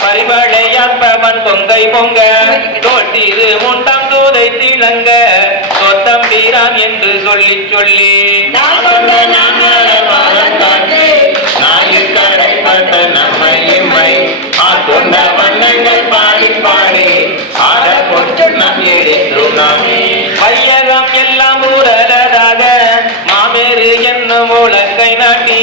பரிமழையான்பவன் தொங்கை பொங்க தோட்டிரு முண்டாம் தூதை திளங்க தோத்தம் பீராம் என்று சொல்லி. சொல்லி வையகம் எல்லாம் ஊரலதாக மாமேறு என்னும் உலக்கை நாட்டி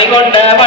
i got one